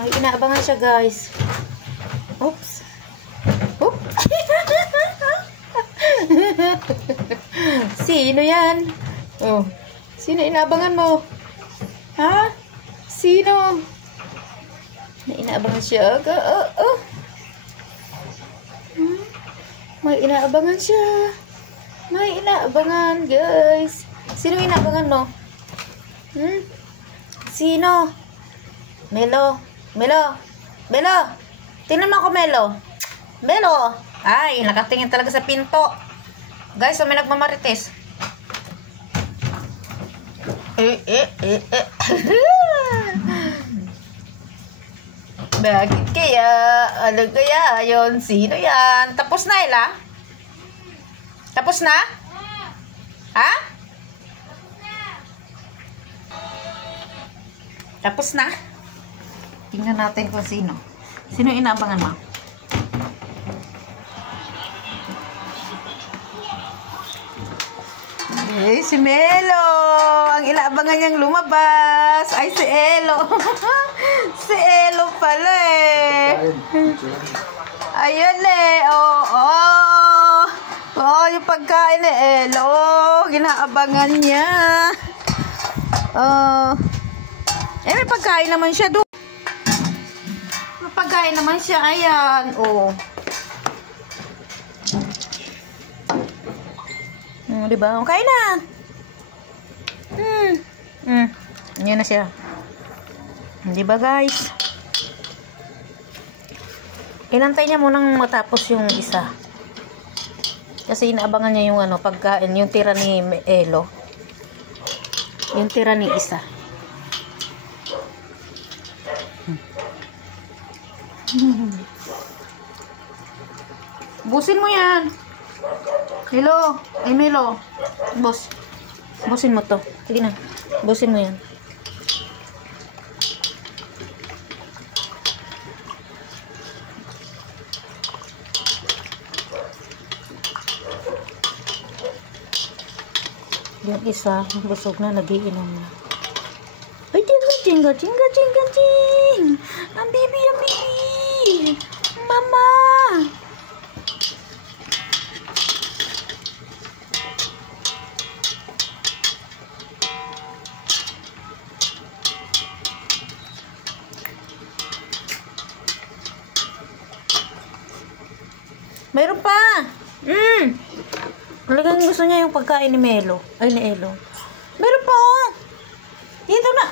May inaabangan siya, guys. Oops. Oops. Sino yan? Oh. Sino inaabangan mo? Ha? Sino? May inaabangan siya. May inaabangan siya. May inaabangan, guys. Sino inaabangan mo? Sino? Melo. Melo. Melo. Tingnan mo ako, Melo. Melo. Ay, nakatingin talaga sa pinto. Guys, so may nagmamarites. Bakit kaya? Ano kaya yun? Sino yan? Tapos na, Ella? Tapos na? Ha? Tapos na? Tingnan natin kung sino. Sino inaabangan mo? Eh, si Melo. Ang inaabangan niyang lumabas. Ay, si Elo. Si Elo pala eh. Ayun eh. Oo, yung pagkain ni Elo. Ginaabangan niya. Eh, may pagkain naman siya doon. May pagkain naman siya. Ayan. Diba? Okay na. Ayan na siya. Diba, guys? Inantay niya munang matapos yung isa. Kasi inaabangan niya yung pagkain, yung tira ni Elo. Yung tira ni isa. Busin mo yan. Melo. Ay, Melo. Busin mo to. Sige na. Busin mo yan. Yung isa, busog na, nagiinom na. Ay, ting. Ang baby. Mama. Mayroon pa. Talagang gusto niya yung pagkain ni Melo. Ay, ni Elo. Mayroon pa, oh. Dito na.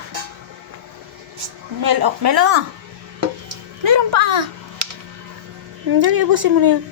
Melo. Mayroon pa. Dali, ubusin mo na yan.